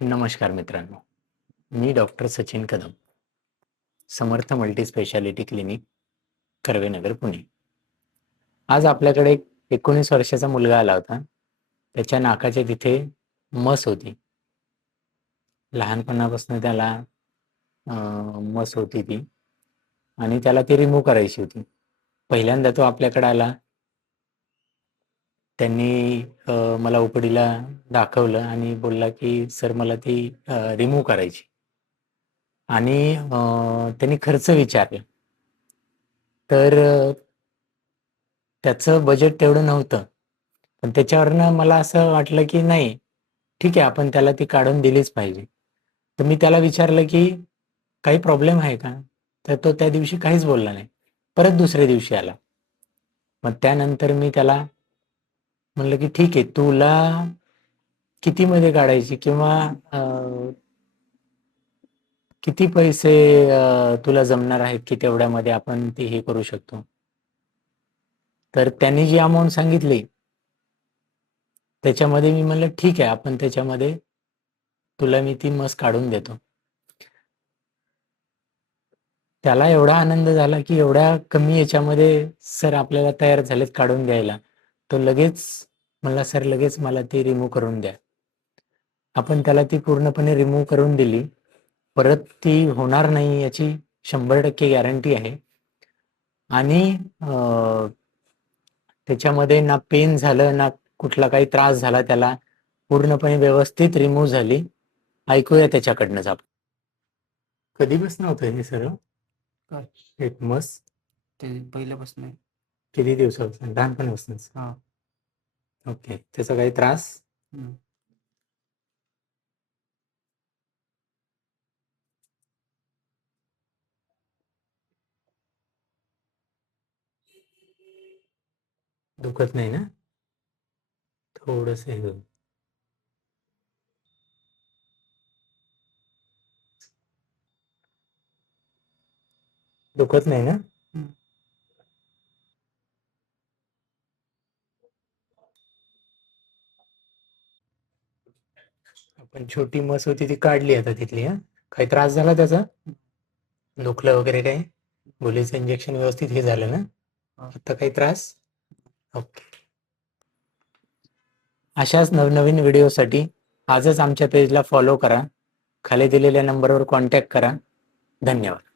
नमस्कार मित्रांनो, मी doctor Sachin Kadam, Samarth multi speciality clinic, Karvenagar, Pune. आज आपल्याकडे एक 19 वर्षाचा मुलगा आला होता. त्याच्या नाकाच्या तिथे मस होती. लहानपणापासून त्याला मस होती ती आणि त्याला ती रिमूव्ह करायची होती. पहिल्यांदा तो आपल्याकडे आला. त्यांनी मला ओपीडीला दाखवलं आणि बोलला की सर मला ती रिमूव्ह करायची. आणि त्यांनी खर्च विचारला. तर त्याचं बजेट तेवढं नव्हतं. पण त्याच्यावरनं मला असं वाटलं की नाही, ठीक आहे, आपण त्याला ती काढून दिलीच पाहिजे. तर मी त्याला विचारलं की काही प्रॉब्लेम आहे का? तर तो त्या दिवशी काहीच बोलला नाही. परत दुसऱ्या दिवशी आला. मग त्यानंतर मी त्याला म्हणलं की ठीक आहे, तुला कितीमध्ये काढायची किंवा किती पैसे तुला जमणार आहेत की तेवढ्यामध्ये आपण ती हे करू शकतो. तर त्यांनी जी अमाऊंट सांगितली त्याच्यामध्ये मी म्हणलं ठीक आहे, आपण त्याच्यामध्ये तुला मी ती मस काढून देतो. त्याला एवढा आनंद झाला की एवढ्या कमी याच्यामध्ये सर आपल्याला तयार झालेत काढून द्यायला. तो लगेच म्हणला सर लगेच मला ती रिमूव्ह करून द्या. आपण त्याला ती पूर्णपणे रिमूव्ह करून दिली. परत ती होणार नाही याची 100% गॅरंटी आहे. आणि त्याच्यामध्ये ना पेन झालं ना कुठला काही त्रास झाला, त्याला पूर्णपणे व्यवस्थित रिमूव्ह झाली. ऐकूया त्याच्याकडनंच आपण. कधीपासून होतं हे सर्व? काय एक मस ते पहिल्यापासून आहे. किती दिवसापासून? लहानपणापासूनच? हा. ओके. त्याचा काही त्रास? हम्म. दुखत नाही ना? थोडस हे होईल. दुखत नाही ना? हम्म. आपण छोटी मस होती ती काढली आता तिथली. हा, काही त्रास झाला त्याचा? दुखलं वगैरे काही? गोळीचं इंजेक्शन व्यवस्थित हे झालं ना? हा. आता काही त्रास? ओके. अशाच नवनवीन व्हिडिओसाठी आजच आमच्या पेजला फॉलो करा. खाली दिलेल्या नंबरवर कॉन्टॅक्ट करा. धन्यवाद.